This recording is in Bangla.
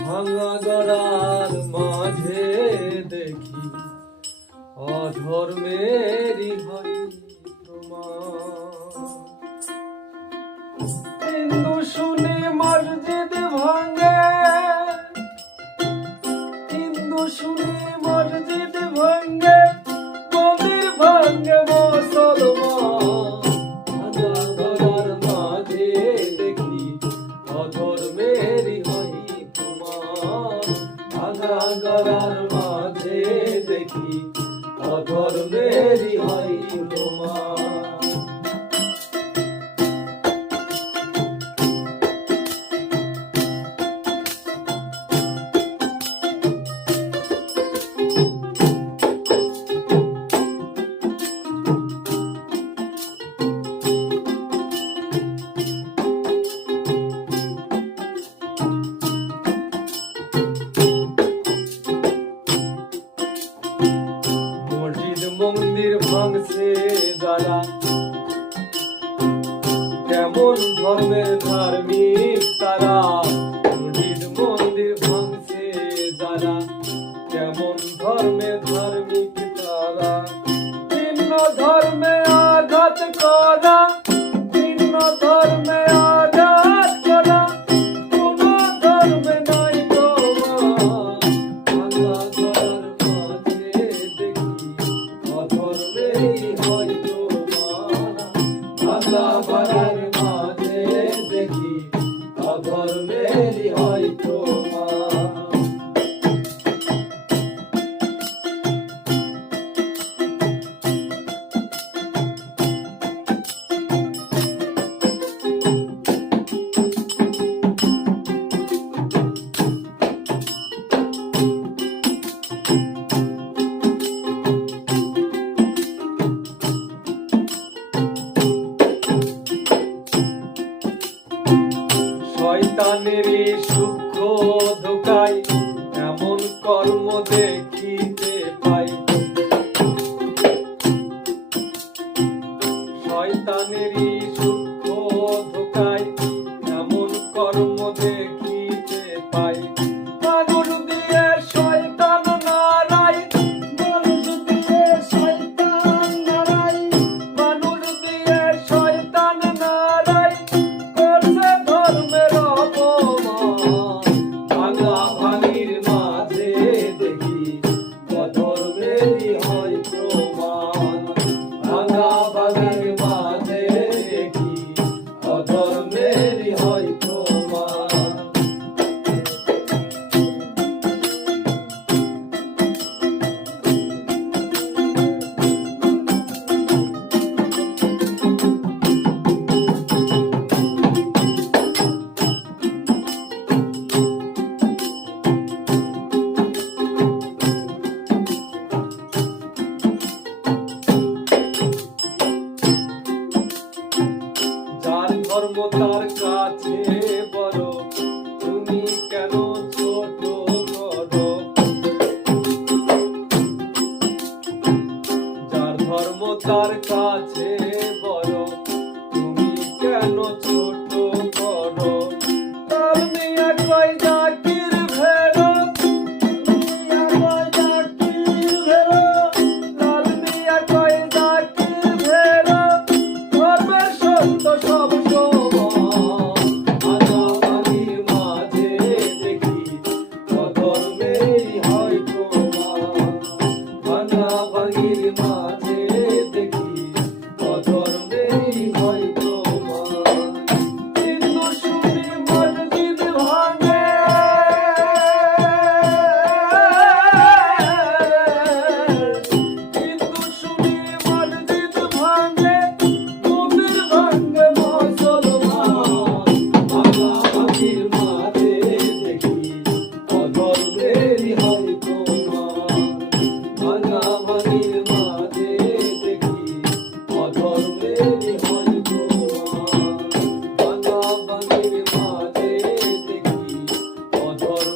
ভাঙা গড়ার মাঝে দেখি অধর্মেরই হয় তোমার। হিন্দু শুনে মসজিদ ভাঙে, হিন্দু শুনে মসজিদ ভাঙে, মন্দির ভাঙে মুসলমান। ভাঙা গড়ার মাঝে দেখি অধর্মেরই হয় তোমার। ভাঙা গড়ার মাঝে দেখি অধর্মেরই হয় তোমার। মন্দির ভাঙছে যারা, কেমন ধর্মের ধার্মিক তারা। মসজিদ মন্দির ভাঙছে যারা, কেমন ধর্মের ধার্মিক তারা। ভিন্ন ধর্মে আঘাত করা, ভিন্ন ধর্মে আঘাত করা, কোন ধর্মে নাই তোমার। ভাঙা গড়ার মাঝে দেখি অধর্মেরই হয় তোমার। ভাঙা গড়ার মাঝে দেখি অধর্মেরই হয় তোমার। শয়তানেরই সূক্ষ্ম ধোঁকায় এমন কর্ম দেখিতে পাই। শয়তানেরই সূক্ষ্ম ধোঁকায় এমন কর্ম দেখিতে পাই। মানুষ দিয়ে শয়তান নাড়াই, মানুষ দিয়ে শয়তান নাড়াই, মানুষ দিয়ে শয়তান নাড়াই, করছে ধর্মের অপমান। ভাঙা ভাঙা